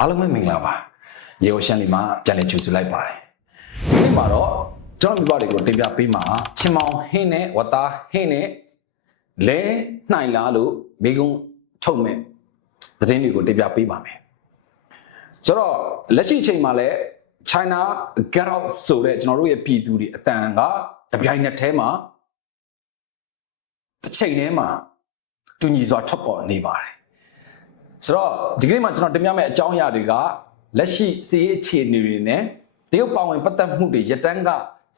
အားလုံးပဲမင်္ဂလာပါရေကိုရှန်လီမှာပြန်လည်ကြိုဆိုလိုက်ပါတယ်ဒီနေ့မှာတော့ကျွန်တော်မိဘတွေကိုတင်ပြပေးမှာချင်းမောင်ဟင်းနဲ့ဝတာဟင်းနဲ့လဲနှိုင်လာလို့မိကုံထုတ်မဲ့သတင်းတွေကိုတင်ပြပေးပါမယ်ဆိုတော့လက်ရှိအချိန်မှာလည်း China get out ဆိုတဲ့ကျွန်တော်တို့ရဲ့ပြည်သူတွေအတန်ကတပြိုင်နက်တည်းမှာတစ်ချိန်တည်းမှာတူညီစွာထွက်ပေါ်နေပါတယ် ဆိုတော့ဒီကနေ့မှာကျွန်တော်တင်ပြမယ့်အကြောင်းအရာတွေကလက်ရှိစီးရေးအခြေအနေတွေနဲ့တရုတ်ပါဝင်ပတ်သက်မှုတွေရတန်းက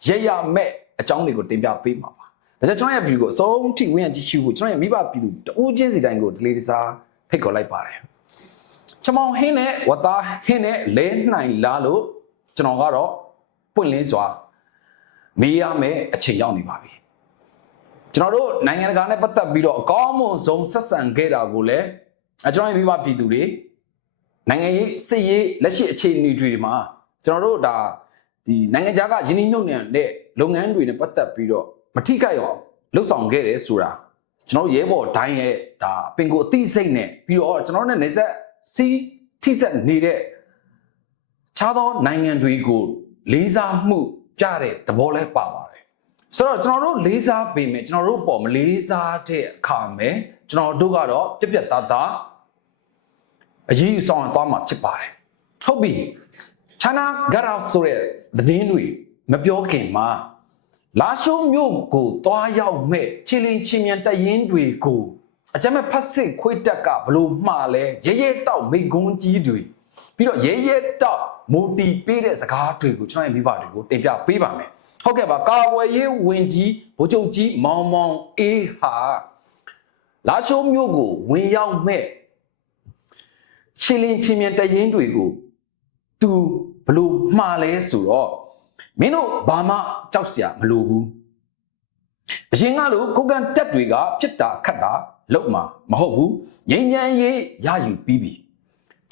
ရရမဲ့အကြောင်းတွေကိုတင်ပြပေးမှာပါဒါကြောင့်ကျွန်တော်ရဲ့ဗီဒီယိုကိုအဆုံးထိဝင်ရကြည့်ရှုဖို့ကျွန်တော်ရဲ့မိဘပြည်သူတဦးချင်းစီတိုင်းကိုဒီလေးတစားဖိတ်ခေါ်လိုက်ပါတယ်ချမောင်ဟင်းနဲ့ဝတာဟင်းနဲ့လဲနိုင်လားလို့ကျွန်တော်ကတော့ပွင့်လင်းစွာမေးရမယ့်အချိန်ရောက်နေပါပြီကျွန်တော်တို့နိုင်ငံတကာနဲ့ပတ်သက်ပြီးတော့အကောင်းမွန်ဆုံးဆက်ဆံခဲ့တာကိုလည်းအ ကျွန်တော်ရဲ့မိဘပြည်သူတွေနိုင်ငံရေးစစ်ရေးလက်ရှိအခြေအနေတွေမှာကျွန်တော်တို့ဒါဒီနိုင်ငံခြားကယင်းနှိမ့်ညွန့်တဲ့လုပ်ငန်းတွေနဲ့ပတ်သက်ပြီးတော့မထိခိုက်အောင်လှုပ်ဆောင်ခဲ့တယ်ဆိုတာကျွန်တော်တို့ရဲဘော်တိုင်းရဲ့ဒါပင်ကိုအသိစိတ်နဲ့ပြီးတော့ကျွန်တော်တို့နဲ့နေဆက်စီးထိဆက်နေတဲ့ခြားသောနိုင်ငံတွေကိုလေးစားမှုပြတဲ့သဘောလဲပါပါတယ် ဆိုတော့ကျွန်တော်တို့လေးစားပေမဲ့ကျွန်တော်တို့ပေါ်မလေးစားတဲ့အခါမဲ့ကျွန်တော်တို့ကတော့ပြက်ပြက်သားသားအရေးယူဆောင်သွားမှာဖြစ်ပါတယ်ဟုတ်ပြီ China got out ဆိုတဲ့သတင်းတွေမပြောခင်မှာလာရှိုးမြို့ကိုတွားရောက်မဲ့ချင်းလင်းချင်းမြန်တရင်တွေကိုအကြမ်းမဲ့ဖတ်စစ်ခွေးတက်ကဘလို့မှားလဲရဲရဲတောက်မိတ်ကွန်းကြီးတွေပြီးတော့ရဲရဲတောက်မိုတီပေးတဲ့စကားတွေကိုကျွန်တော်ရဲ့မိဘတွေကိုတင်ပြပေးပါမယ် ဟုတ်ကဲ့ပါကာဝယ်ရေးဝင်ကြီးဗိုလ်ချုပ်ကြီးမောင်မောင်အေးဟာလာရှိုးမြို့ကိုဝင်ရောက်မဲ့ချင်းလင်းချင်းမြန်တရင်တွေကိုသူဘလို့မှားလဲဆိုတော့မင်းတို့ဘာမှကြောက်စရာမလိုဘူးအရင်ကလို့ကိုကန်တက်တွေကပြစ်တာခတ်တာလောက်မှာမဟုတ်ဘူးငိမ့်ညမ်းရေးရယူပြီးပြီ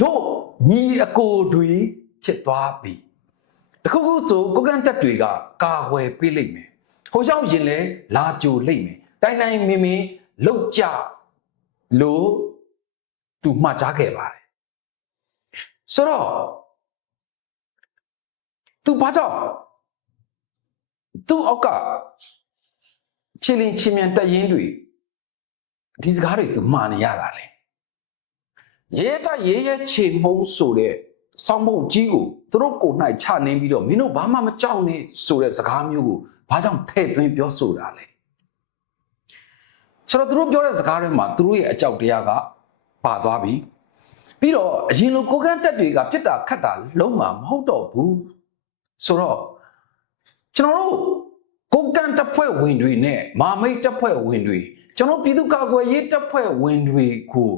တို့ညီအကိုတွေဖြစ်သွားပြီ တခုခုဆိုကိုကန်တက်တွေကကာဝယ်ပေးလိမ့်မယ်ဟိုကြောင့်ရင်လဲလာကြိုလိမ့်မယ်တိုင်းတိုင်းမင်းမင်းလောက်ကြလို့သူမှားကြခဲ့ပါတယ်ဆိုတော့သူဘာကြောင့်သူအောက်ကချီလင်းချီမြန်တက်ရင်တွေဒီစကားတွေသူမှားနေရတာလေရဲတရဲရဲချေမုံဆိုတဲ့ စောင်းမုံကြီးကိုသူတို့ကိုယ်၌ချနေပြီးတော့မင်းတို့ဘာမှမကြောက်နဲ့ဆိုတဲ့စကားမျိုးကိုဘာကြောင့်ထည့်သွင်းပြောဆိုတာလဲဆိုတော့သူတို့ပြောတဲ့စကားတွေမှာသူတို့ရဲ့အကြောက်တရားကပါသွားပြီပြီးတော့အရင်လိုကိုကန်းတက်တွေကပြစ်တာခတ်တာလုံးဝမဟုတ်တော့ဘူးဆိုတော့ကျွန်တော်တို့ကိုကန်တပ်ဖွဲ့ဝင်တွေနဲ့မာမိတ်တပ်ဖွဲ့ဝင်တွေကျွန်တော်ပြည်သူ့ကာကွယ်ရေးတပ်ဖွဲ့ဝင်တွေကို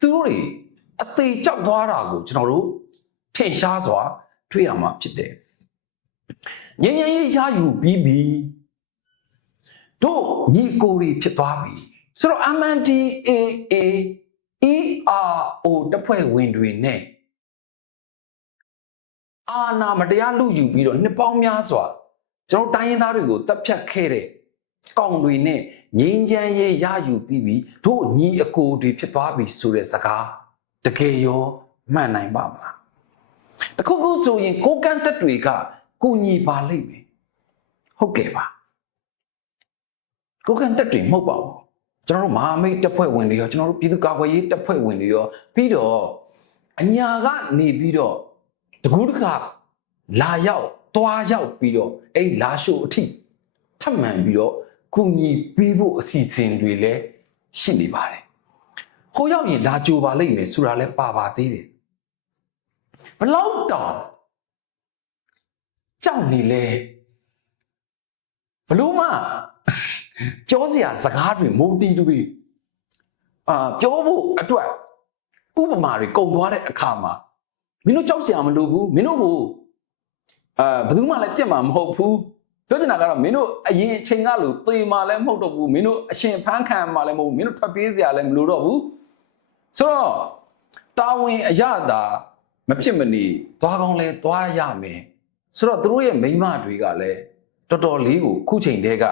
သူတို့တွေ အသေးကြောက်သွားတာကိုကျွန်တော်တို့ထင်ရှားစွာတွေ့ရမှာဖြစ်တယ်။ငញ្ញရေးရယူပြီးပြီတို့ညီကိုတွေဖြစ်သွားပြီဆိုတော့ MNDAA ERO တပ်ဖွဲ့ဝင်တွေနဲ့အာနာမတရားလူယူပြီးတော့နှစ်ပေါင်းများစွာကျွန်တော်တိုင်းရင်းသားတွေကိုတပ်ဖြတ်ခဲ့တဲ့ကောင်တွေနဲ့ငြိမ်းချမ်းရေးရယူပြီးပြီးတို့ညီအကိုတွေဖြစ်သွားပြီဆိုတဲ့စကား တကယ်ရောမှန်နိုင်ပါမလားတခုခုဆိုရင်ကိုကန့်တက်တွေကကိုညီပါလိမ့်မယ်ဟုတ်ကဲ့ပါကိုကန့်တက်တွေမဟုတ်ပါဘူးကျွန်တော်တို့မဟာမိတ်တပ်ဖွဲ့ဝင်တွေရောကျွန်တော်တို့ပြည်သူ့ကာကွယ်ရေးတပ်ဖွဲ့ဝင်တွေရောပြီးတော့အညာကနေပြီးတော့တကူးတကလာရောက်တွားရောက်ပြီးတော့အဲ့ဒီလာရှိုးအထိထပ်မံပြီးတော့ကုညီပေးဖို့အစီအစဉ်တွေလည်းရှိနေပါတယ်။ ဟိုရောက်ရင်လာကြိုပါလိမ့်မယ်ဆိုတာလည်းပါပါသေးတယ်။ဘလောက်တောင်ကြောက်နေလဲဘလို့မှပြောစရာစကားတွေမိုးတီးတူပြီးအာပြောဖို့အတွက်ဥပမာတွေကုန်သွားတဲ့အခါမှာမင်းတို့ကြောက်စရာမလိုဘူးမင်းတို့ကိုအာဘယ်သူမှလည်းပြက်မှာမဟုတ်ဘူးပြောချင်တာကတော့မင်းတို့အရင်အချိန်ကလို့သေမှာလည်းမဟုတ်တော့ဘူးမင်းတို့အရှင်ဖန်းခံမှာလည်းမဟုတ်ဘူးမင်းတို့ထွက်ပြေးစရာလည်းမလိုတော့ဘူး ဆိုတော့တာဝန်အရသာမဖြစ်မနေသွားကောင်းလဲသွားရမယ်ဆိုတော့သူတို့ရဲ့မိမတွေကလည်းတော်တော်လေးကိုခုချိန်တည်းက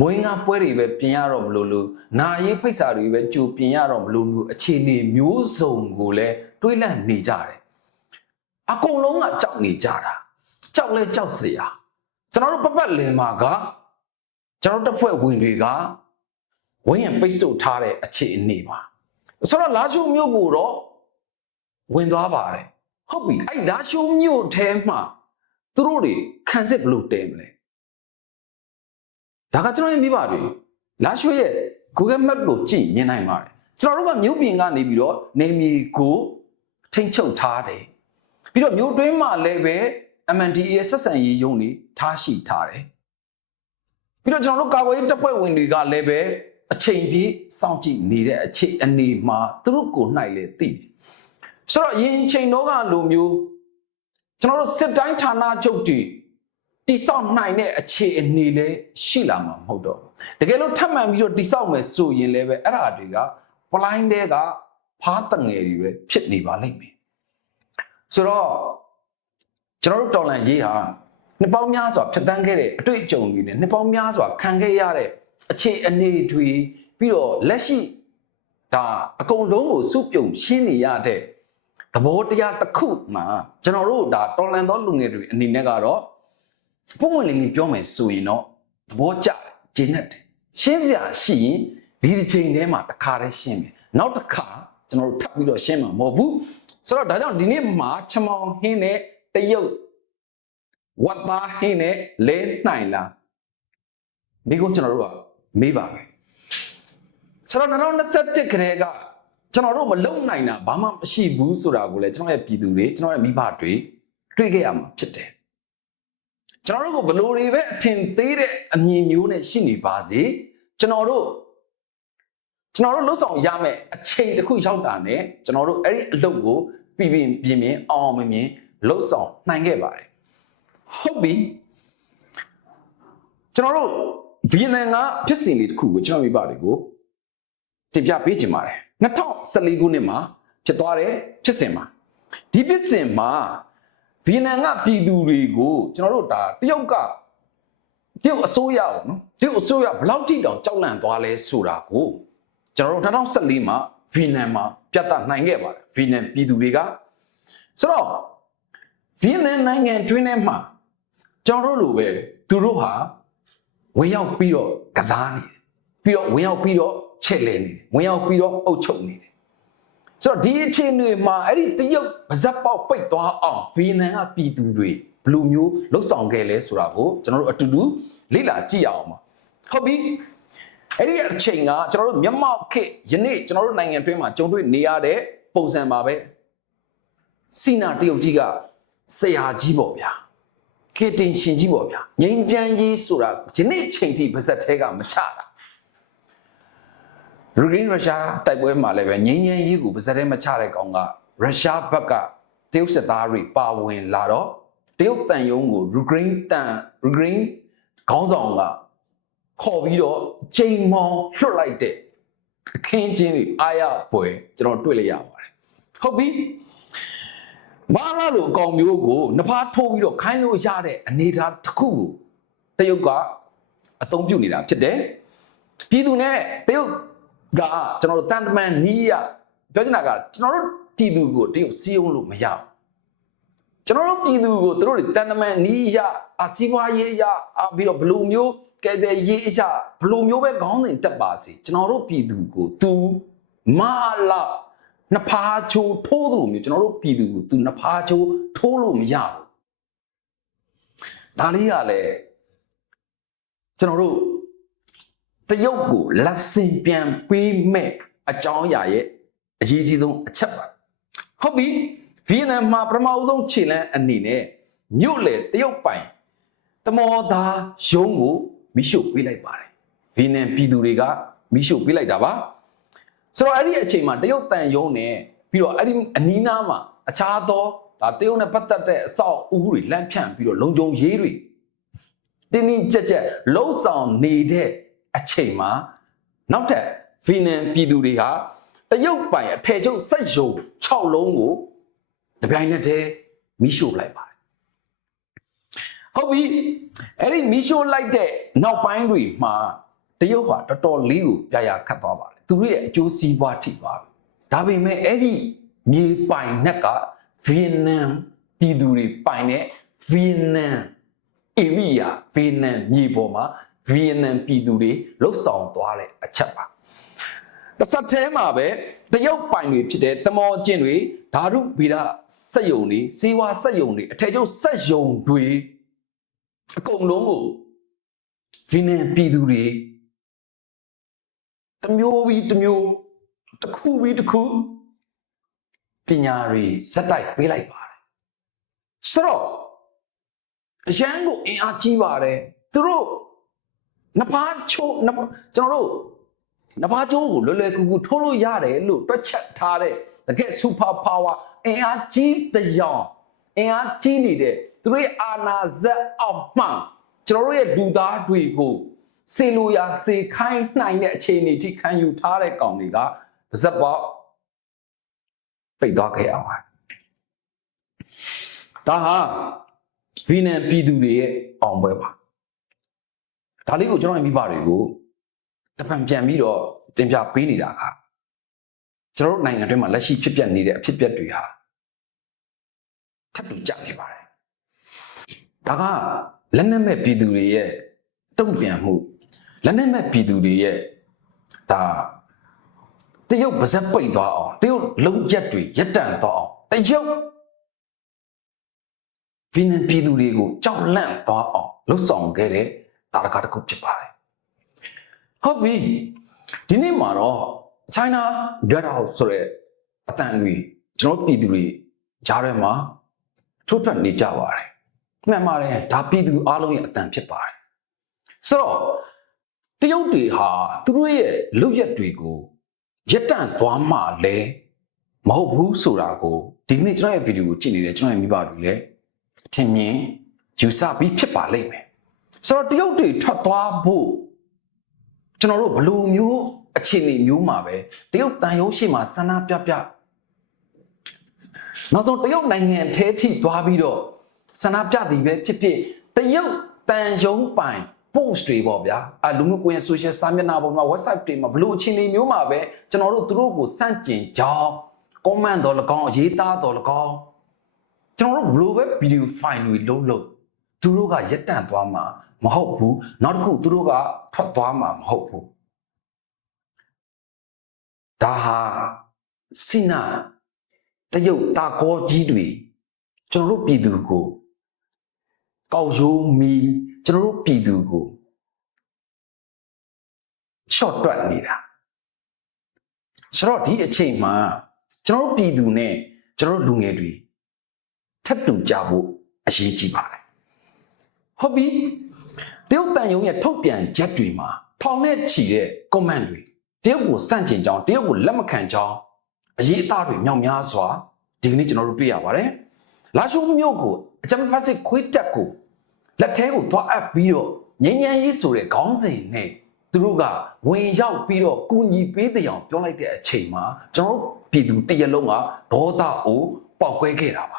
မွေးငါပွဲတွေပဲပြင်ရတော့မလို့လို့နာရေးဖိတ်စာတွေပဲကြိုပြင်ရတော့မလို့လို့အခြေအနေမျိုးစုံကိုလည်းတွေးလန့်နေကြတယ်အကုန်လုံးကကြောက်နေကြတာကြောက်လဲကြောက်စရာကျွန်တော်တို့ပပတ်လင်မှာကကျွန်တော်တို့တပ်ဖွဲ့ဝင်တွေကဝင်းရံပိတ်ဆို့ထားတဲ့အခြေအနေပါ ဆိုတော့လာရှုမျိုးကိုတော့ဝင်သွားပါတယ်ဟုတ်ပြီအဲ့လာရှုမျိုးထဲမှာသူတို့တွေခံစစ်ဘလို့တဲမလဲဒါကကျွန်တော်ရဲ့မိဘတွေလာရှုရဲ့ Google Map ကိုကြည့်မြင်နိုင်ပါတယ်ကျွန်တော်တို့ကမြို့ပြင်ကနေပြီးတော့နေမီကိုထိမ့်ချုပ်ထားတယ်ပြီးတော့မြို့တွင်းမှာလည်းပဲ MNDA ဆက်ဆံရေးရုံးတွေထားရှိထားတယ်ပြီးတော့ကျွန်တော်တို့ကာကွယ်ရေးတပ်ဖွဲ့ဝင်တွေကလည်းပဲ အချိန်ပြည့်စောင့်ကြည့်နေတဲ့အခြေအနေမှာသူတို့ကိုနှိုက်လေသိတယ်ဆိုတော့အရင်ချိန်တော့ကလိုမျိုးကျွန်တော်တို့စစ်တိုင်းဌာနချုပ်တွေတိဆောက်နိုင်တဲ့အခြေအနေလည်းရှိလာမှာမဟုတ်တော့ဘူးတကယ်လို့ထပ်မံပြီးတော့တိဆောက်မယ်ဆိုရင်လည်းပဲအဲ့ဒါတွေကပလိုင်းတဲကဖားတငယ်တွေပဲဖြစ်နေပါလိမ့်မယ်ဆိုတော့ကျွန်တော်တို့တော်လန်ရေးဟာနှစ်ပေါင်းများစွာဖြတ်တန်းခဲ့တဲ့အတွေ့အကြုံတွေနဲ့နှစ်ပေါင်းများစွာခံခဲ့ရတဲ့ အခြေအနေတွေပြီးတော့လက်ရှိဒါအကုန်လုံးကိုစုပြုံရှင်းနေရတဲ့သဘောတရားတစ်ခုမှာကျွန်တော်တို့ဒါတော်လန်သောလူငယ်တွေအနေနဲ့ကတော့ပုံဝင်လေးလေးပြောမယ်ဆိုရင်တော့သဘောကျတယ်ဂျင်းနဲ့တယ်ရှင်းစရာရှိရင်ဒီတစ်ချိန်ထဲမှာတစ်ခါတည်းရှင်းမယ်နောက်တစ်ခါကျွန်တော်တို့ထပ်ပြီးတော့ရှင်းမှာမဟုတ်ဘူးဆိုတော့ဒါကြောင့်ဒီနေ့မှာချမောင်ဟင်းနဲ့တရုတ်ဝတ်သားဟင်းနဲ့လဲနိုင်လားဒီကုန်းကျွန်တော်တို့က မေးပါမယ်ဆိုတော့2021ခရဲကကျွန်တော်တို့မလုံနိုင်တာဘာမှမရှိဘူးဆိုတာကိုလည်းကျွန်တော်ရဲ့ပြည်သူတွေကျွန်တော်ရဲ့မိဘတွေတွေ့ခဲ့ရမှာဖြစ်တယ်ကျွန်တော်တို့ကဘလို့တွေပဲအထင်သေးတဲ့အမြင်မျိုးနဲ့ရှိနေပါစေကျွန်တော်တို့ကျွန်တော်တို့လှုပ်ဆောင်ရမယ့်အချိန်တစ်ခုရောက်တာနဲ့ကျွန်တော်တို့အဲ့ဒီအလုပ်ကိုပြည်ပြင်းပြင်းပြင်းအောင်အောင်မြင်မြင်လှုပ်ဆောင်နိုင်ခဲ့ပါတယ်ဟုတ်ပြီကျွန်တော်တို့ ဗီယက်နမ်ကဖြစ်စဉ်လေးတစ်ခုကိုကျွန်တော်မိဘတွေကိုတင်ပြပေးခြင်းပါတယ်2014ခုနှစ်မှာဖြစ်သွားတဲ့ဖြစ်စဉ်မှာဒီဖြစ်စဉ်မှာဗီယက်နမ်ကပြည်သူတွေကိုကျွန်တော်တို့ဒါတရုတ်ကတရုတ်အစိုးရပေါ့နော်တရုတ်အစိုးရဘယ်လောက်ထိတောင်ကြောက်လန့်သွားလဲဆိုတာကိုကျွန်တော်တို့2014မှာဗီယက်နမ်မှာပြသနိုင်ခဲ့ပါတယ်ဗီယက်နမ်ပြည်သူတွေကဆိုတော့ဗီယက်နမ်နိုင်ငံတွင်းထဲမှာကျွန်တော်တို့လိုပဲသူတို့ဟာ ဝင်ရောက်ပြီးတော့ကစားနေတယ်ပြီးတော့ဝင်ရောက်ပြီးတော့ချက်လဲနေတယ်ဝင်ရောက်ပြီးတော့အုပ်ချုပ်နေတယ်ဆိုတော့ဒီအခြေအနေမှာအဲ့ဒီတရုတ်ဗဇက်ပေါက်ပိတ်သွားအောင်ဗီယက်နမ်ကပြည်သူတွေဘယ်လိုမျိုးလှုပ်ဆောင်ခဲ့လဲဆိုတာကိုကျွန်တော်တို့အတူတူလေ့လာကြည့်ရအောင်ပါဟုတ်ပြီအဲ့ဒီအချိန်ကကျွန်တော်တို့မျက်မှောက်ခေတ်ယနေ့ကျွန်တော်တို့နိုင်ငံတွင်းမှာကြုံတွေ့နေရတဲ့ပုံစံပါပဲစီနာတရုတ်ကြီးကဆရာကြီးပေါ့ဗျာ ခေတင်ရှင်ကြီးပေါ့ဗျာငိမ့်ချမ်းကြီးဆိုတာယနေ့ချိန်ထိဗဇက်သေးကမချတာယူကရိန်းရုရှားတိုက်ပွဲမှာလည်းပဲငိမ့်ချမ်းကြီးကိုဗဇက်သေးမချတဲ့ကောင်ကရုရှားဘက်ကတရုတ်စစ်သားတွေပါဝင်လာတော့တရုတ်တန်ယုံကိုယူကရိန်းတန်ယူကရိန်းခေါင်းဆောင်ကခေါ်ပြီးတော့ချိန်မောင်လွှတ်လိုက်တဲ့အခင်းချင်းတွေအားရပွဲကျွန်တော်တွေ့လိုက်ရပါတယ်ဟုတ်ပြီ မာလာလိုအကောင်မျိုးကိုနှစ်ဖားထိုးပြီးတော့ခိုင်းလို့ရတဲ့အနေအထားတစ်ခုကိုတရုတ်ကအသုံးပြုနေတာဖြစ်တယ်ပြည်သူနဲ့တရုတ်ကကျွန်တော်တို့တန်တမန်နီးရပြောချင်တာကကျွန်တော်တို့ပြည်သူကိုတရုတ်စီးအောင်လို့မရဘူးကျွန်တော်တို့ပြည်သူကိုသူတို့တွေတန်တမန်နီးရအစီးပွားရေးရအပြီးတော့ဘလူမျိုးကဲကြရေးအရာဘလူမျိုးပဲခေါင်းစဉ်တက်ပါစေကျွန်တော်တို့ပြည်သူကိုသူမာလာ နှစ်ဖားချိုးထိုးသလိုမျိုးကျွန်တော်တို့ပြည်သူကိုသူနှစ်ဖားချိုးထိုးလို့မရဘူးဒါလေးကလည်းကျွန်တော်တို့တရုတ်ကိုလက်ဆင်ပြန်ပေးမဲ့အကြောင်းအရာရဲ့အရေးကြီးဆုံးအချက်ပါဟုတ်ပြီဗီယက်နမ်မှာပထမဦးဆုံးခြေလမ်းအနေနဲ့မြို့လေတရုတ်ပိုင်တမောသားရုံးကိုမိရှုပေးလိုက်ပါတယ်ဗီယက်နမ်ပြည်သူတွေကမိရှုပေးလိုက်တာပါ ဆိုတော့အဲ့ဒီအချိန်မှာတရုတ်တန်ယုံနဲ့ပြီးတော့အဲ့ဒီအနီးနားမှာအခြားသောဒါတရုတ်နဲ့ပတ်သက်တဲ့အဆောက်အဦတွေလမ်းဖြန့်ပြီးတော့လုံခြုံရေးတွေတင်းတင်းကြပ်ကြပ်လှုပ်ဆောင်နေတဲ့အချိန်မှာနောက်ထပ်ဗီယက်နမ်ပြည်သူတွေကတရုတ်ပိုင်အထည်ချုပ်စက်ရုံ6လုံးကိုတပြိုင်နက်တည်းမိရှုလိုက်ပါတယ်ဟုတ်ပြီအဲ့ဒီမိရှို့လိုက်တဲ့နောက်ပိုင်းတွေမှာတရုတ်ဟာတော်တော်လေးကိုပြရာခတ်သွားပါတယ် သူတို့ရဲ့အကျိုးစီးပွားထိပါပြီဒါပေမဲ့အဲ့ဒီမြေပိုင်နက်ကဗီယက်နမ်ပြည်သူတွေပိုင်တဲ့ဗီယက်နမ် area ဗီယက်နမ်မြေပေါ်မှာဗီယက်နမ်ပြည်သူတွေလှုပ်ဆောင်သွားတဲ့အချက်ပါတစ်ဆက်တည်းမှာပဲတရုတ်ပိုင်တွေဖြစ်တဲ့တမောကျင့်တွေဓာတုဗေဒစက်ယုံတွေစေဝါစက်ယုံတွေအထည်ချုပ်စက်ယုံတွေအကုန်လုံးကိုဗီယက်နမ်ပြည်သူတွေ တစ်မျိုးပြီးတစ်မျိုးတစ်ခုပြီးတစ်ခုပညာတွေစက်တိုက်ပေးလိုက်ပါတယ်ဆိုတော့အရန်ကိုအင်အားကြီးပါတယ်သူတို့နှစ်ဖားချိုးနှစ်ဖားကျွန်တော်တို့နှစ်ဖားချိုးကိုလွယ်လွယ်ကူကူထိုးလို့ရတယ်လို့တွက်ချက်ထားတဲ့တကယ် super power အင်အားကြီးတဲ့ရောင်အင်အားကြီးနေတဲ့သူတို့ရဲ့အာနာဇက်အောက်မှကျွန်တော်တို့ရဲ့လူသားတွေကို စေလိုရာစေခိုင်းနိုင်တဲ့အခြေအနေထိခံယူထားတဲ့ကောင်တွေကပါဇက်ပေါက်ပိတ်သွားခဲ့အောင်ပါဒါဟာဗီနန်ပြည်သူတွေရဲ့အောင်ပွဲပါဒါလေးကိုကျွန်တော်ရဲ့မိဘတွေကိုတဖန်ပြန်ပြီးတော့တင်ပြပေးနေတာကကျွန်တော်တို့နိုင်ငံတွင်းမှာလက်ရှိဖြစ်ပျက်နေတဲ့အဖြစ်အပျက်တွေဟာထပ်တူကြနေပါတယ်ဒါကလက်နက်မဲ့ပြည်သူတွေရဲ့တုံ့ပြန်မှု လက်နက်မဲ့ပြည်သူတွေရဲ့ဒါတရုတ်ပါဇက်ပိတ်သွားအောင်တရုတ်လုံးချက်တွေရက်တန့်သွားအောင်တရုတ်ဗီနန်ပြည်သူတွေကိုကြောက်လန့်သွားအောင်လှုပ်ဆောင်ခဲ့တဲ့တာရကတစ်ခုဖြစ်ပါတယ်ဟုတ်ပြီဒီနေ့မှာတော့ China Red House ဆိုတဲ့အတန်တွေကျွန်တော်ပြည်သူတွေကြားထဲမှာထိုးထွက်နေကြပါတယ်မှန်ပါတယ်ဒါပြည်သူအားလုံးရဲ့အတန်ဖြစ်ပါတယ်ဆိုတော့ တရုတ်တွေဟာသူတို့ရဲ့လုပ်ရက်တွေကိုရက်တန့်သွားမှလည်းမဟုတ်ဘူးဆိုတာကိုဒီကနေ့ကျွန်တော်ရဲ့ဗီဒီယိုကိုကြည့်နေတဲ့ကျွန်တော်ရဲ့မိဘတွေလည်းအထင်မြင်ယူဆပြီးဖြစ်ပါလိမ့်မယ်ဆိုတော့တရုတ်တွေထွက်သွားဖို့ကျွန်တော်တို့ဘယ်လိုမျိုးအခြေအနေမျိုးမှာပဲတရုတ်တန်ရုံးရှိမှဆန္ဒပြပြနောက်ဆုံးတရုတ်နိုင်ငံထဲထိသွားပြီးတော့ဆန္ဒပြသည်ပဲဖြစ်ဖြစ်တရုတ်တန်ရုံးပိုင် post တွေပေါ့ဗျာအလူမှုကွန်ရက် social စာမျက်နှာပေါ်မှာ website တွေမှာဘလို့အခြေအနေမျိုးမှာပဲကျွန်တော်တို့သူတို့ကိုစန့်ကျင်ကြောင်း comment တော်၎င်းရေးသားတော်၎င်းကျွန်တော်တို့ဘလို့ပဲ video file တွေလုံးလုံးသူတို့ကရက်တန့်သွားမှာမဟုတ်ဘူးနောက်တစ်ခုသူတို့ကထွက်သွားမှာမဟုတ်ဘူးဒါဟာစိနာတရုတ်တာကောကြီးတွေကျွန်တော်တို့ပြည်သူကိုကောက်ရိုးမီ ကျွန်တော်တို့ပြည်သူကို short တွက်နေတာဆိုတော့ဒီအချိန်မှာကျွန်တော်တို့ပြည်သူနဲ့ကျွန်တော်တို့လူငယ်တွေထပ်တူကြဖို့အရေးကြီးပါတယ်ဟုတ်ပြီတရုတ်တန်ယုံရဲ့ထုတ်ပြန်ချက်တွေမှာထောင်နဲ့ချီတဲ့ comment တွေတရုတ်ကိုစန့်ကျင်ကြောင်းတရုတ်ကိုလက်မခံကြောင်းအရေးအသားတွေမြောက်များစွာဒီကနေ့ကျွန်တော်တို့တွေ့ရပါတယ်လာရှိုးမြို့ကိုအကြမ်းဖက်စစ်ခွေးတက်ကို လက်ထဲကိုသွားအပ်ပြီးတော့ငញ្ញမ်းရေးဆိုတဲ့ခေါင်းစဉ်နဲ့သူတို့ကဝင်ရောက်ပြီးတော့ကူညီပေးတဲ့အောင်ပြောလိုက်တဲ့အချိန်မှာကျွန်တော်တို့ပြည်သူတရက်လုံးကဒေါသအိုးပေါက်ကွဲခဲ့တာပါ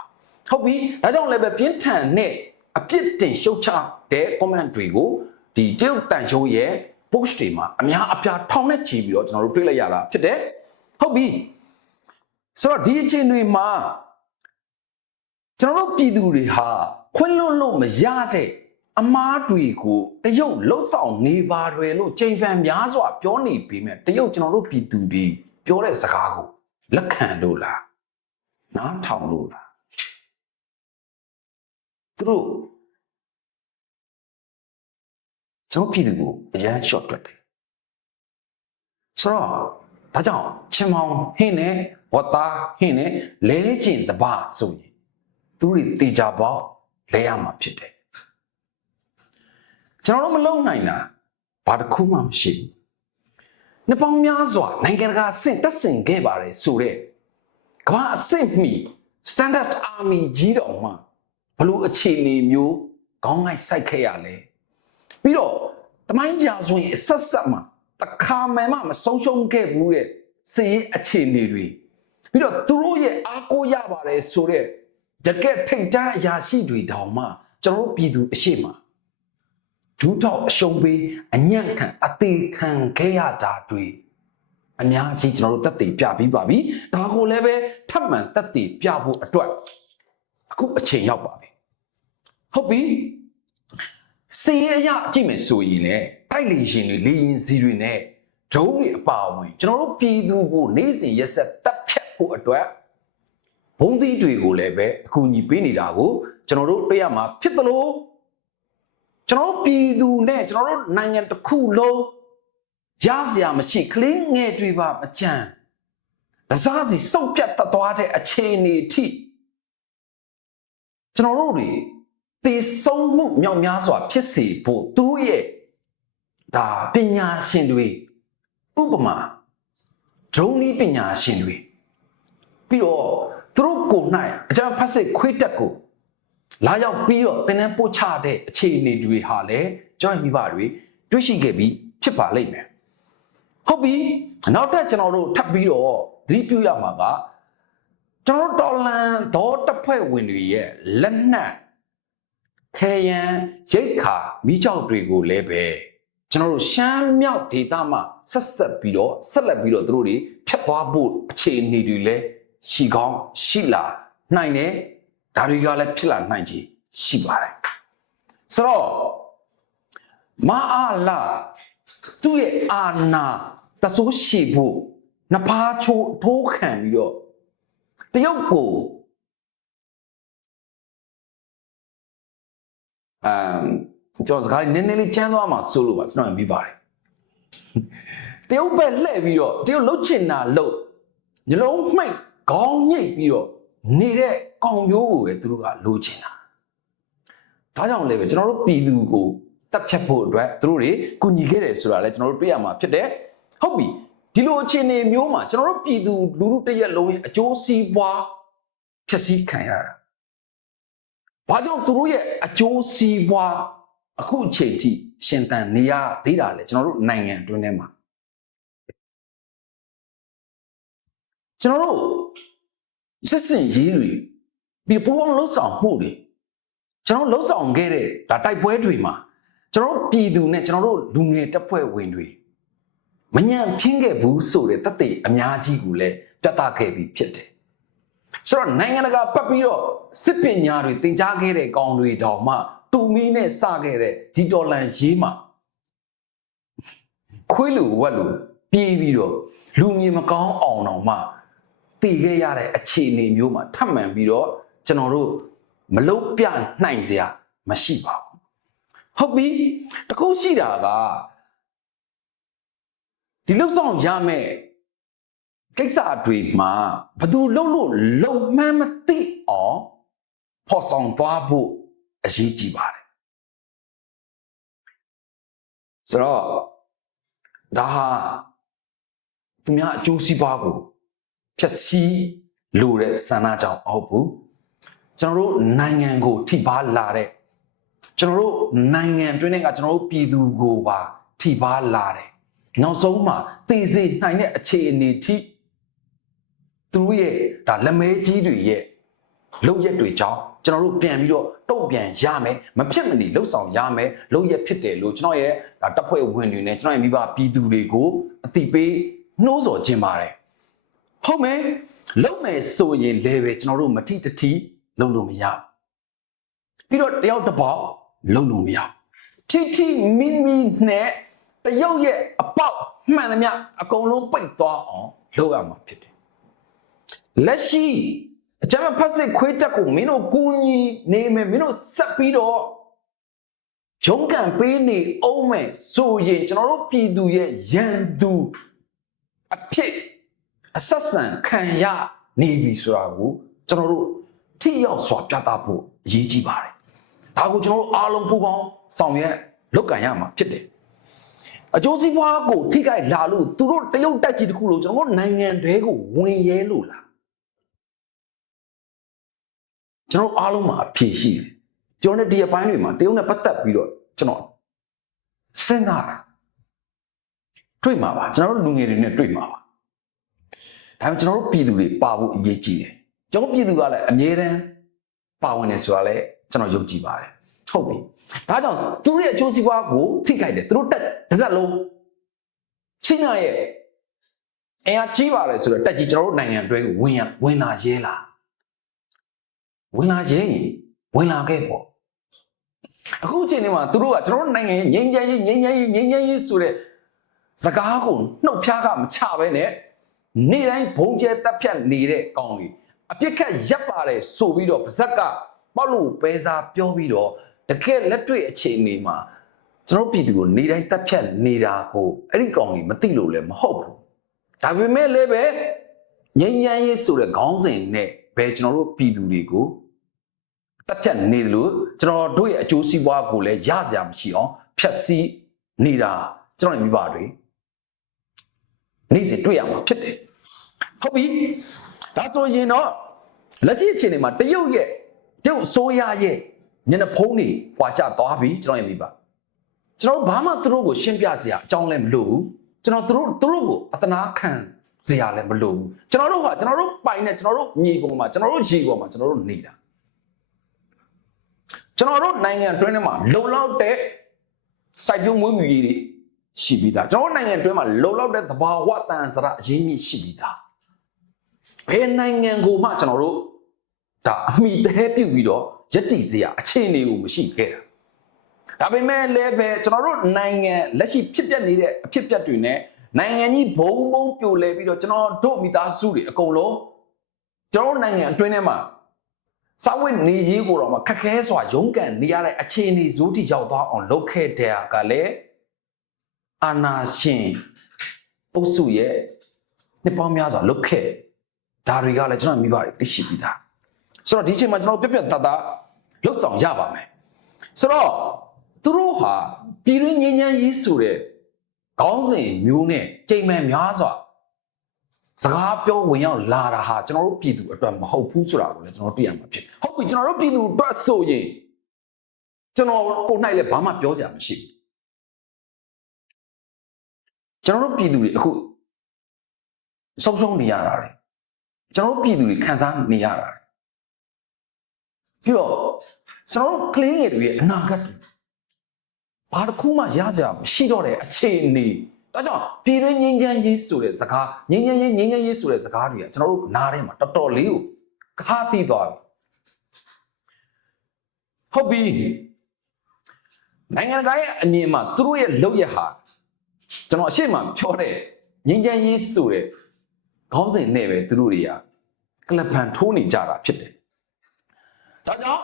ဟုတ်ပြီဒါကြောင့်လည်းပဲပြင်းထန်တဲ့အပြစ်တင်ရှုတ်ချတဲ့ comment တွေကိုဒီတရုတ်တန်ရှုံးရဲ့ post တွေမှာအများအပြားထောင်နဲ့ချီပြီးတော့ကျွန်တော်တို့တွေ့လိုက်ရတာဖြစ်တယ်ဟုတ်ပြီဆိုတော့ဒီအချိန်တွေမှာ ကျွန်တော်တို့ပြည်သူတွေဟာခွင့်လွတ်လို့မရတဲ့အမားတွေကိုတရုတ်လှုပ်ဆောင်နေပါတယ်လို့ချိန်ပန်များစွာပြောနေပေမဲ့တရုတ်ကျွန်တော်တို့ပြည်သူတွေပြောတဲ့စကားကိုလက်ခံလို့လားနားထောင်လို့လားသူတို့ကျွန်တော်ပြည်သူကိုအရန် short တွက်တယ်ဆိုတော့ဒါကြောင့်ချင်းမောင်ဟင်းနဲ့ဝတ်သားဟင်းနဲ့လဲကျင်တပဆိုရင် သူတွေတေချာပေါက်လဲရမှာဖြစ်တယ်ကျွန်တော်တို့မလုံနိုင်တာဘာတစ်ခုမှမရှိဘူးနှစ်ပေါင်းများစွာနိုင်ငံတကာအဆင့်တက်ဆင်ခဲ့ပါတယ်ဆိုတော့ကမ္ဘာအဆင့်မီ standard army ကြီးတော်မှာဘလို့အခြေအနေမျိုးခေါင်းငိုက်စိုက်ခဲ့ရလဲပြီးတော့တမိုင်းကြာဆိုရင်အဆက်ဆက်မှာတခါမှမမဆုံးရှုံးခဲ့ဘူးတဲ့စည်ရေးအခြေအနေတွေပြီးတော့သူတို့ရဲ့အားကိုးရပါတယ်ဆိုတော့ တကယ်ထိတ်တန်းအရာရှိတွေတောင်မှကျွန်တော်တို့ပြည်သူအရှိမဒူးထောက်အရှုံးပေးအညံ့ခံအသေးခံခဲ့ရတာတွေအများကြီးကျွန်တော်တို့တက်တည်ပြပြီးပါပြီဒါကိုလည်းပဲထပ်မံတက်တည်ပြဖို့အတွက်အခုအချိန်ရောက်ပါပြီဟုတ်ပြီစီရအရကြည့်မယ်ဆိုရင်လေတိုက်လေရှင်တွေလေရင်စီတွေနဲ့ဒုံးတွေအပါအဝင်ကျွန်တော်တို့ပြည်သူကိုနေ့စဉ်ရက်ဆက်တပ်ဖြတ်ဖို့အတွက် ဘုံသီးတွေကိုလည်းပဲအကူအညီပေးနေတာကိုကျွန်တော်တို့တွေ့ရမှာဖြစ်သလိုကျွန်တော်တို့ပြည်သူနဲ့ကျွန်တော်တို့နိုင်ငံတစ်ခုလုံးရစရာမရှိကလေးငယ်တွေပါမကြမ်းဒစားစီစုပ်ပြတ်တသွားတဲ့အခြေအနေအထိကျွန်တော်တို့တွေတည်ဆုံးမှုမြောက်များစွာ ဖြစ်စေဖို့သူတို့ရဲ့ဒါပညာရှင်တွေဥပမာဒုံနီးပညာရှင်တွေပြီးတော့ သူတို့ကိုယ်၌အကြံဖတ်စစ်ခွေးတက်ကိုလာရောက်ပြီးတော့သင်တန်းပို့ချတဲ့အခြေအနေတွေဟာလည်းကျွန်တော်မိဘတွေတွေ့ရှိခဲ့ပြီးဖြစ်ပါလိမ့်မယ်ဟုတ်ပြီနောက်ထပ်ကျွန်တော်တို့ထပ်ပြီးတော့သတိပြုရမှာကကျွန်တော်တို့တော်လန်သောတပ်ဖွဲ့ဝင်တွေရဲ့လက်နက်ခဲယံရိတ်ခါမိချောက်တွေကိုလည်းပဲကျွန်တော်တို့ရှမ်းမြောက်ဒေသမှာဆက်ဆက်ပြီးတော့ဆက်လက်ပြီးတော့သူတို့တွေဖြတ်သွားဖို့အခြေအနေတွေလည်း ရှိကောင်းရှိလာနိုင်တယ်ဒါတွေကလည်းဖြစ်လာနိုင်ခြင်းရှိပါတယ်ဆိုတော့မအားလာသူ့ရဲ့အာနာတဆိုးရှိဖို့နှစ်ဖားချိုးထိုးခံပြီးတော့တရုတ်ကိုအမ်ကျွန်တော်စကားနည်းနည်းလေးချမ်းသွားမှာစိုးလို့ပါကျွန်တော်မြင်ပါတယ်တရုတ်ဘက်လှည့်ပြီးတော့တရုတ်လှုပ်ချင်တာလှုပ်ညလုံးမှိတ် ခေါင်းညိတ်ပြီးတော့နေတဲ့ကောင်မျိုးကိုပဲသူတို့ကလိုချင်တာဒါကြောင့်လည်းပဲကျွန်တော်တို့ပြည်သူကိုတက်ဖြတ်ဖို့အတွက်သူတို့တွေကူညီခဲ့တယ်ဆိုတာလည်းကျွန်တော်တို့တွေ့ရမှာဖြစ်တယ်ဟုတ်ပြီဒီလိုအခြေအနေမျိုးမှာကျွန်တော်တို့ပြည်သူလူထုတစ်ရက်လုံးရဲ့အကျိုးစီးပွားဖြစ်စည်းခံရတာဘာကြောင့်သူတို့ရဲ့အကျိုးစီးပွားအခုအချိန်ထိရှင်သန်နေရသေးတာလေကျွန်တော်တို့နိုင်ငံအတွင်းထဲမှာကျွန်တော်တို့ စစ်စင်ရေးတွေပြီးပူပေါင်းလှုပ်ဆောင်မှုတွေကျွန်တော်လှုပ်ဆောင်ခဲ့တဲ့ဒါတိုက်ပွဲတွေမှာကျွန်တော်တို့ပြည်သူနဲ့ကျွန်တော်တို့လူငယ်တပ်ဖွဲ့ဝင်တွေမညံဖင်းခဲ့ဘူးဆိုတဲ့တသက်အများကြီးကိုလည်းပြသခဲ့ပြီးဖြစ်တယ်ဆိုတော့နိုင်ငံတကာပတ်ပြီးတော့စစ်ပညာတွေသင်ကြားခဲ့တဲ့ကောင်တွေတောင်မှတူမီနဲ့စခဲ့တဲ့ဒီဒေါ်လန်ရေးမှာခွေးလူဝက်လူပြေးပြီးတော့လူမြင်မကောင်းအောင်တော့မှ တည်ခဲ့ရတဲ့အခြေအနေမျိုးမှာထပ်မံပြီးတော့ကျွန်တော်တို့မလုတ်ပြနိုင်စရာမရှိပါဘူးဟုတ်ပြီတခုရှိတာကဒီလုတ်ဆောင်ရမယ်ကိစ္စတွေမှာဘသူလှုပ်လို့လုံမှန်းမသိအောင်ဖော်ဆောင်သွားဖို့အရေးကြီးပါတယ်ဆိုတော့ဒါဟာသူများအကျိုးစီးပွားကို ဖြည့်ဆည်းလိုတဲ့ဆန္ဒကြောင့်မဟုတ်ဘူးကျွန်တော်တို့နိုင်ငံကိုထိပါလာတဲ့ကျွန်တော်တို့နိုင်ငံတွင်းကကျွန်တော်တို့ပြည်သူကိုပါထိပါလာတယ်နောက်ဆုံးမှာသိစေနိုင်တဲ့အခြေအနေထိသူတို့ရဲ့ဒါလက်မဲကြီးတွေရဲ့လုံရက်တွေကြောင့်ကျွန်တော်တို့ပြန်ပြီးတော့တုံ့ပြန်ရမယ်မဖြစ်မနေလှုပ်ဆောင်ရမယ်လုံရက်ဖြစ်တယ်လို့ကျွန်တော်ရဲ့ဒါတပ်ဖွဲ့ဝင်တွေနဲ့ကျွန်တော်ရဲ့မိဘပြည်သူတွေကိုအတိပေးနှိုးဆော်ခြင်းပါတယ် ဟုတ်မယ်လုံမယ်ဆိုရင်လည်းပဲကျွန်တော်တို့မထိတတိလုံလို့မရပြီးတော့တယောက်တစ်ပေါက်လုံလို့မရထိထိမိမိနဲ့တယောက်ရဲ့အပေါက်မှန်သမျှအကုန်လုံးပိတ်သွားအောင်လုပ်ရမှာဖြစ်တယ်လက်ရှိအကြမ်းဖက်စစ်ခွေးတက်ကိုမင်းတို့ကူညီနေမယ်မင်းတို့ဆက်ပြီးတော့ဂျုံကန်ပေးနေအောင်မယ်ဆိုရင်ကျွန်တော်တို့ပြည်သူရဲ့ရန်သူအဖြစ် အဆက်ဆံခံရနေပြီဆိုတာကိုကျွန်တော်တို့ထိရောက်စွာပြသဖို့အရေးကြီးပါတယ်ဒါကိုကျွန်တော်တို့အားလုံးပူးပေါင်းဆောင်ရွက်လုပ်ကန်ရမှာဖြစ်တယ်အကျိုးစီးပွားကိုထိခိုက်လာလို့သူတို့တရုတ်တက်ကြီးတခုလို့ကျွန်တော်တို့နိုင်ငံတွေကိုဝင်ရဲလို့လားကျွန်တော်အားလုံးမှာအဖြေရှိတယ်ကျွန်တော်နဲ့ဒီအပိုင်းတွေမှာတရုတ်နဲ့ပတ်သက်ပြီးတော့ကျွန်တော်စဉ်းစားတာတွေ့မှာပါကျွန်တော်တို့လူငယ်တွေနဲ့တွေ့မှာပါ ဒါပေမဲ့ကျွန်တော်တို့ပြည်သူတွေပါဖို့အရေးကြီးတယ်ကျွန်တော်ပြည်သူကလည်းအမြဲတမ်းပါဝင်နေဆိုတာလည်းကျွန်တော်ယုံကြည်ပါတယ်ဟုတ်ပြီဒါကြောင့်သူတို့ရဲ့အကျိုးစီးပွားကိုထိခိုက်တယ်သူတို့တက်တစ်သက်လုံးချင်းရရဲ့အင်အားကြီးပါတယ်ဆိုတော့တက်ကြီးကျွန်တော်တို့နိုင်ငံအတွင်းကိုဝင်ရဝင်လာရဲလားဝင်လာရဲရင်ဝင်လာခဲ့ပေါ့အခုအချိန်ဒီမှာသူတို့ကကျွန်တော်တို့နိုင်ငံရဲ့ငြိမ်းချမ်းရေးငြိမ်းချမ်းရေးငြိမ်းချမ်းရေးဆိုတဲ့စကားကိုနှုတ်ဖျားကမချပဲနဲ့ နေ့တိုင်းဘုံကျဲတက်ဖြတ်နေတဲ့ကောင်းကြီးအပြစ်ခတ်ရပ်ပါတယ်ဆိုပြီးတော့ပါဇက်ကပေါက်လို့ပဲစားပြောပြီးတော့တကယ်လက်တွေ့အခြေအနေမှာကျွန်တော်ပြည်သူကိုနေ့တိုင်းတက်ဖြတ်နေတာကိုအဲ့ဒီကောင်ကြီးမသိလို့လည်းမဟုတ်ဘူးဒါပေမဲ့လည်းပဲငြိမ်းချမ်းရေးဆိုတဲ့ခေါင်းစဉ်နဲ့ပဲကျွန်တော်တို့ပြည်သူတွေကိုတက်ဖြတ်နေတယ်လို့ကျွန်တော်တို့ရဲ့အကျိုးစီးပွားကိုလည်းရစရာမရှိအောင်ဖြတ်စည်းနေတာကျွန်တော်ရဲ့မိဘတွေနေ့စဉ်တွေ့ရမှာဖြစ်တယ် ဟုတ်ပြီဒါဆိုရင်တော့လက်ရှိအခြေအနေမှာတရုတ်ရဲ့တရုတ်အစိုးရရဲ့ညနေဖုံးတွေပွာချသွားပြီကျွန်တော်ရဲ့မိဘကျွန်တော်ဘာမှသူတို့ကိုရှင်းပြစရာအကြောင်းလည်းမလိုဘူးကျွန်တော်သူတို့သူတို့ကိုအတနာခံစရာလည်းမလိုဘူးကျွန်တော်တို့ကကျွန်တော်တို့ပိုင်နဲ့ကျွန်တော်တို့ညီပေါ်မှာကျွန်တော်တို့ရေပေါ်မှာကျွန်တော်တို့နေတာကျွန်တော်တို့နိုင်ငံအတွင်းထဲမှာလုံလောက်တဲ့စိုက်ပျိုးမွေးမြူရေးတွေရှိပြီးသားကျွန်တော်တို့နိုင်ငံအတွင်းမှာလုံလောက်တဲ့သဘာဝတန်စရအရင်းမြစ်ရှိပြီးသား ဘယ်နိုင်ငံကိုမှကျွန်တော်တို့ဒါအမိတဲပြုတ်ပြီးတော့ယက်တီစရာအခြေအနေကိုမရှိခဲ့တာဒါပေမဲ့လည်းပဲကျွန်တော်တို့နိုင်ငံလက်ရှိဖြစ်ပျက်နေတဲ့အဖြစ်ပျက်တွေနဲ့နိုင်ငံကြီးဘုံဘုံပြိုလဲပြီးတော့ကျွန်တော်တို့မိသားစုတွေအကုန်လုံးကျွန်တော်တို့နိုင်ငံအတွင်းထဲမှာစာဝတ်နေရေးကိုတော့မှခက်ခဲစွာရုန်းကန်နေရတဲ့အခြေအနေဇိုးတိရောက်သွားအောင်လုပ်ခဲ့တဲ့ကလည်းအာနာရှင်အုပ်စုရဲ့နှစ်ပေါင်းများစွာလုပ်ခဲ့ ဒါတွေကလည်းကျွန်တော်မိဘတွေသိရှိပြီးသားဆိုတော့ဒီအချိန်မှာကျွန်တော်ပြက်ပြက်တတ်တာလှုပ်ဆောင်ရပါမယ်ဆိုတော့သူတို့ဟာပြည်ရင်းငင်းငင်းရေးဆိုတဲ့ခေါင်းစဉ်မျိုးနဲ့ချိန်မှန်များစွာစကားပြောဝင်ရောက်လာတာဟာကျွန်တော်တို့ပြည်သူအတွက်မဟုတ်ဘူးဆိုတာကိုလည်းကျွန်တော်တွေ့ရမှာဖြစ်ဟုတ်ပြီကျွန်တော်တို့ပြည်သူအတွက်ဆိုရင်ကျွန်တော်ကိုယ်၌လည်းဘာမှပြောစရာမရှိဘူးကျွန်တော်တို့ပြည်သူတွေအခုဆုံးရှုံးနေရတာလေ ကျွန်တော်တို့ပြည်သူတွေခံစားနေရတာပြီးတော့ကျွန်တော်တို့ကလင်းငယ်တွေရဲ့အနာဂတ်တွေဘာတစ်ခုမှရစရာမရှိတော့တဲ့အခြေအနေဒါကြောင့်ပြည်တွင်းငြိမ်းချမ်းရေးဆိုတဲ့စကားငြိမ်းချမ်းရေးငြိမ်းချမ်းရေးဆိုတဲ့စကားတွေကကျွန်တော်တို့နားထဲမှာတော်တော်လေးကိုခါသိသွားပြီဟုတ်ပြီနိုင်ငံတကာရဲ့အမြင်မှာသူတို့ရဲ့လုပ်ရဟာကျွန်တော်အရှိမပြောတဲ့ငြိမ်းချမ်းရေးဆိုတဲ့ ခေါင်းစဉ်နဲ့ပဲသူတို့တွေကကလပ်ပန်ထိုးနေကြတာဖြစ်တယ်ဒါကြောင့်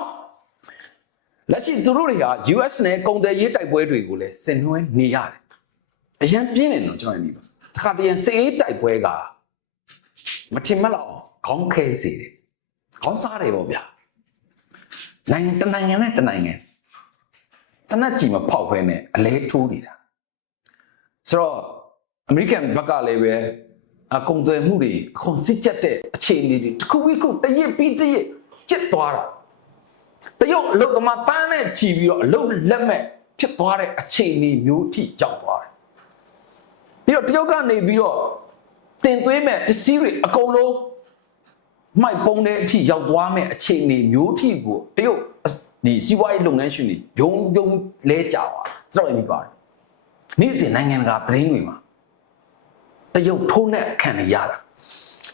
လက်ရှိသူတို့တွေက US နဲ့ကုန်တယ်ရေးတိုက်ပွဲတွေကိုလည်းဆင်နွှဲနေရတယ်အရန်ပြင်းနေတော့ကျွန်တော်နေပါတခါတည်းစေးတိုက်ပွဲကမထင်မှတ်တော့ခေါင်းခဲစေတယ်ခေါင်းစားတယ်ပေါ့ဗျာနိုင်ငံတနိုင်ငံနဲ့တနိုင်ငံတနက်ကြီးမဖောက်ခွဲနဲ့အလဲထိုးနေတာဆိုတော့အမေရိကန်ဘက်ကလည်းပဲ အကုန်သွယ်မှုတွေအခွန်စစ်ချက်တဲ့အခြေအနေတွေတစ်ခုပြီးခုတရစ်ပြီးတရစ်ကျစ်သွားတာတရုတ်အလုတ်သမားပန်းနဲ့ချီပြီးတော့အလုတ်လက်မဲ့ဖြစ်သွားတဲ့အခြေအနေမျိုးထိကြောက်သွားတယ်ပြီးတော့တရုတ်ကနေပြီးတော့တင်သွင်းမဲ့ပစ္စည်းတွေအကုန်လုံးမိုက်ပုံတဲ့အထိရောက်သွားမဲ့အခြေအနေမျိုးထိကိုတရုတ်ဒီစီးပွားရေးလုပ်ငန်းရှင်တွေဘုံဘုံလဲကြသွားကျွန်တော်အမိပါတယ်နေ့စဉ်နိုင်ငံတကာသတင်းတွေမှာ တရုတ်ထိုးနဲ့ခံနေရတာ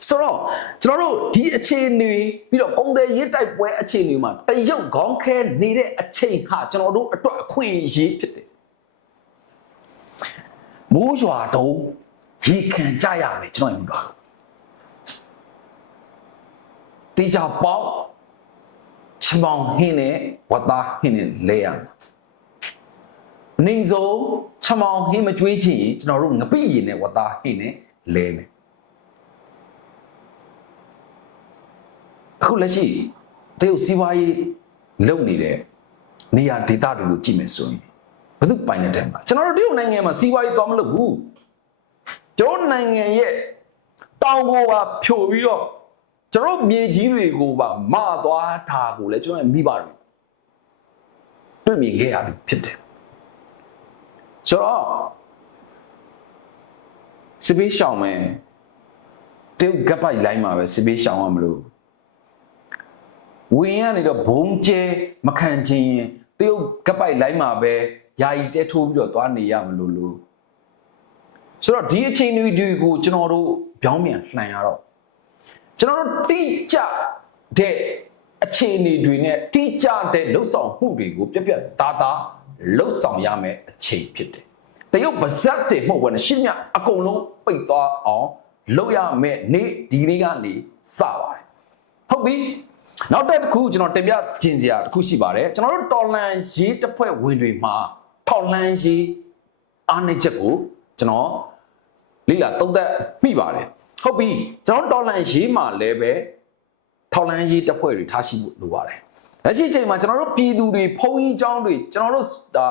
ဆိုတော့ကျွန်တော်တို့ဒီအခြေအနေပြီးတော့ပုံသေးရေးတိုက်ပွဲအခြေအနေမှာတရုတ်ခေါင်းခဲနေတဲ့အချိန်ဟာကျွန်တော်တို့အတွက်အခွင့်အရေးဖြစ်တယ်မိုးရွာတော့ရေခံကြရမယ်ကျွန်တော်မြင်ပါတေချာပေါက်ချမောင်ဟင်းနဲ့ဝတ်သားဟင်းနဲ့လဲရမှာ နေစုံချမောင်ဟင်းမကြွေးချင်ရင်ကျွန်တော်တို့ငပိရင်နဲ့ဝတ်သားဟင်းနဲ့လဲမယ်အခုလက်ရှိတရုတ်စီးပွားရေးလုပ်နေတဲ့နေရာဒေသတွေကိုကြည့်မယ်ဆိုရင်ဘယ်သူပိုင်တဲ့တဲမှာကျွန်တော်တို့တရုတ်နိုင်ငံမှာစီးပွားရေးသွားမလုပ်ဘူးကျွန်တော်နိုင်ငံရဲ့တောင်ကိုပါဖြိုပြီးတော့ကျွန်တော်မြေကြီးတွေကိုပါမသွားတာကိုလည်းကျွန်တော်မိပါတယ်တွေ့မြင်ခဲ့ရပြီဖြစ်တယ် ဆိုတော့စပေးရှောင်းမယ်တရုတ်ကပ်ပိုက်လိုင်းမှာပဲစပေးရှောင်းရမလို့ဝင်ရနေတော့ဘုံကျဲမခံချင်းရင်တရုတ်ကပ်ပိုက်လိုင်းမှာပဲယာယီတဲထိုးပြီးတော့သွားနေရမလို့လို့ဆိုတော့ဒီအချိန်တွေကိုကျွန်တော်တို့ပြောင်းပြန်လှန်ရတော့ကျွန်တော်တို့တိကျတဲ့အခြေအနေတွေနဲ့တိကျတဲ့လှုပ်ဆောင်မှုတွေကိုပြက်ပြက်သားသား လှုပ်ဆောင်ရမယ်အခြေဖြစ်တယ်တရုတ်ပါဇက်တွေမဟုတ်ဘူးနဲ့ရှင်းမြအကုန်လုံးပိတ်သွားအောင်လုပ်ရမယ်နေ့ဒီနေ့ကနေစပါတယ်ဟုတ်ပြီနောက်တစ်ခုကျွန်တော်တင်ပြခြင်းစရာတစ်ခုရှိပါတယ်ကျွန်တော်တို့တော်လန်ရေးတစ်ဖွဲ့ဝင်တွေမှာထောက်လန်ရေးအားနည်းချက်ကိုကျွန်တော်လိလာသုံးသက်မိပါတယ်ဟုတ်ပြီကျွန်တော်တော်လန်ရေးမှာလည်းပဲထောက်လန်ရေးတစ်ဖွဲ့တွေထားရှိဖို့လိုပါတယ် လက်ရှိအချိန်မှာကျွန်တော်တို့ပြည်သူတွေဘုံကြီးကျောင်းတွေကျွန်တော်တို့ဒါ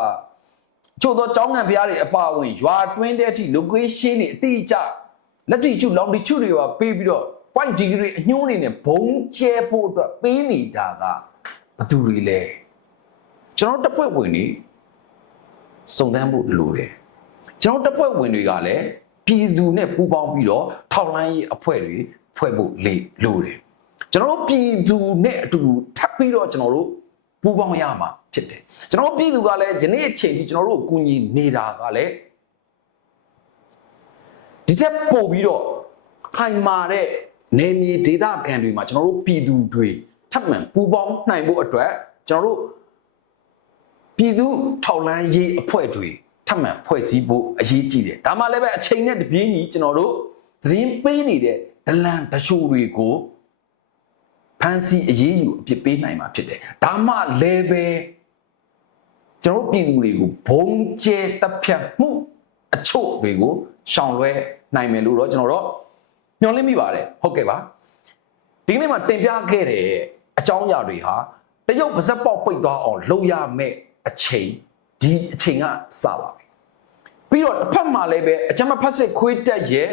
ချို့သောကျောင်းငံဖျားတွေအပါအဝင်ရွာတွင်းတဲ့အထိ location တွေအတိအကျ latitude longitude တွေပါပေးပြီးတော့ point degree အညှိုးနေနဲ့ဘုံကျဲဖို့အတွက်ပေးနေတာကဘသူတွေလဲကျွန်တော်တပ်ဖွဲ့ဝင်တွေစုံစမ်းဖို့လိုတယ်ကျွန်တော်တပ်ဖွဲ့ဝင်တွေကလည်းပြည်သူနဲ့ပူးပေါင်းပြီးတော့ထောက်လှမ်းရေးအဖွဲ့တွေဖွဲ့ဖို့လေလိုတယ် ကျွန်တော်တို့ပြည်သူနဲ့အတူတူထပ်ပြီးတော့ကျွန်တော်တို့ပူးပေါင်းရမှာဖြစ်တယ်ကျွန်တော်တို့ပြည်သူကလည်းယနေ့အချိန်ကြီးကျွန်တော်တို့ကိုကူညီနေတာကလည်းဒီချက်ပို့ပြီးတော့ခိုင်မာတဲ့နေမြေဒေသခံတွေမှာကျွန်တော်တို့ပြည်သူတွေထပ်မံပူးပေါင်းနိုင်ဖို့အတွက်ကျွန်တော်တို့ပြည်သူထောက်လန်းရေးအဖွဲ့တွေထပ်မံဖွဲ့စည်းဖို့အရေးကြီးတယ်ဒါမှလည်းပဲအချိန်နဲ့တပြေးညီကျွန်တော်တို့သတင်းပေးနေတဲ့ဒလန်တချို့တွေကို ဖန်စီအရေးယူအပြစ်ပေးနိုင်မှာဖြစ်တယ်ဒါမှလည်းပဲကျွန်တော်တို့ပြည်သူတွေကိုဘုံကျဲတပ်ဖြတ်မှုအချို့တွေကိုရှောင်လွဲနိုင်မယ်လို့တော့ကျွန်တော်တို့ညွှန်လင့်မိပါတယ်ဟုတ်ကဲ့ပါဒီကနေ့မှာတင်ပြခဲ့တဲ့အကြောင်းအရာတွေဟာတရုတ်ပါဇက်ပေါက်ပိတ်သွားအောင်လုပ်ရမယ့်အချိန်ဒီအချိန်ကစပါပြီပြီးတော့တစ်ဖက်မှာလည်းပဲအကြမ်းမဖက်စစ်ခွေးတက်ရဲ့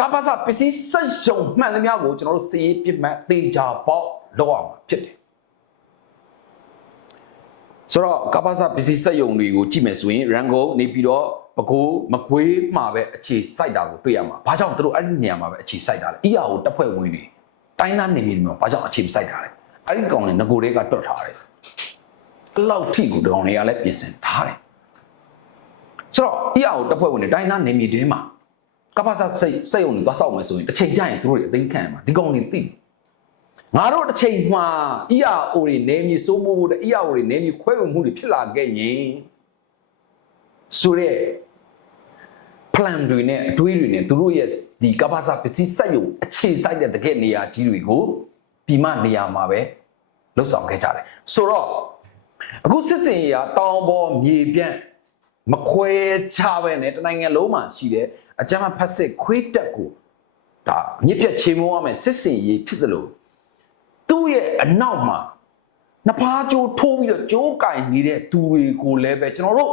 ကပ္ပစပစ္စည်းစက်ရုံမှန်သမျှကိုကျွန်တော်တို့စီးရေးပြစ်မှတ်တေချာပေါက်လောက်အောင်ဖြစ်တယ်ဆိုတော့ကပ္ပစပစ္စည်းစက်ရုံတွေကိုကြည့်မယ်ဆိုရင်ရန်ကုန်နေပြီးတော့ပကိုးမကွေးမှာပဲအခြေစိုက်တာကိုတွေ့ရမှာဘာကြောင့်သူတို့အဲ့ဒီနေရာမှာပဲအခြေစိုက်တာလဲအီယာကိုတက်ဖွဲ့ဝင်နေတိုင်းသားနေပြည်တော်မှာဘာကြောင့်အခြေစိုက်တာလဲအဲ့ဒီကောင်တွေငကိုတွေကတွတ်ထားတယ်အဲ့လောက်ထိကိုတောင်တွေကလည်းပြင်ဆင်ထားတယ်ဆိုတော့အီယာကိုတက်ဖွဲ့ဝင်နေတိုင်းသားနေပြည်တော်မှာ ကပ္ပစစိတ်စိတ်ုံတွေသွားစောက်မယ်ဆိုရင်တစ်ချိန်ကျရင်သူတို့တွေအသိခံရမှာဒီကောင်တွေသိငါတို့တစ်ချိန်မှာအီယာအိုတွေနေမြေစိုးမိုးဖို့တဲ့အီယာအိုတွေနေမြေခွဲဝေမှုတွေဖြစ်လာခဲ့ရင်ဆိုတဲ့ plan တွေနဲ့အတွေးတွေနဲ့သူတို့ရဲ့ဒီကပ္ပစပစ္စည်းစက်ရုံအခြေစိုက်တဲ့တကယ့်နေရာကြီးတွေကိုပြီးမှနေရာမှာပဲလှုပ်ဆောင်ခဲ့ကြတယ်ဆိုတော့အခုစစ်စင်ရတောင်ပေါ်မြေပြန့်မခွဲခြားပဲနဲ့တနိုင်ငံလုံးမှာရှိတဲ့ အကြမ်းဖက်စစ်ခွေးတက်ကိုဒါမြစ်ပြတ်ချေမုန်းရမယ်စစ်စင်ရေးဖြစ်သလိုသူ့ရဲ့အနောက်မှာနှစ်ဖားကြိုးထိုးပြီးတော့ကြိုးကင်နေတဲ့သူတွေကိုလည်းပဲကျွန်တော်တို့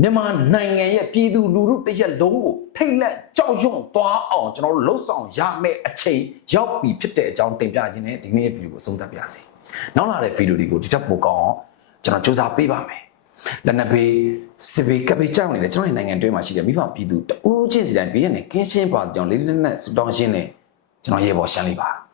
မြန်မာနိုင်ငံရဲ့ပြည်သူလူထုတစ်ရက်လုံးကိုထိတ်လက်ကြောက်ရွံ့သွားအောင်ကျွန်တော်တို့လှုပ်ဆောင်ရမယ့်အချိန်ရောက်ပြီဖြစ်တဲ့အကြောင်းတင်ပြခြင်းနဲ့ဒီနေ့ရဲ့ဗီဒီယိုကိုအဆုံးသတ်ပါစီ။နောက်လာတဲ့ဗီဒီယိုတွေကိုဒီချက်ပိုကောင်းအောင်ကျွန်တော်စူးစမ်းပေးပါမယ်။ လက်နက်ဘေးစစ်ဘေးကပ်ဘေးကြောက်နေတဲ့ကျွန်တော်နိုင်ငံတွင်းမှာရှိတဲ့မိဘပြည်သူတဦးချင်းစီတိုင်းဘေးရနေကင်းရှင်းပါကြောင်းလေးလေးနက်ဆူတောင်းရှင်းနေကျွန်တော်ရေပေါ်ရှမ်းလေးပါ။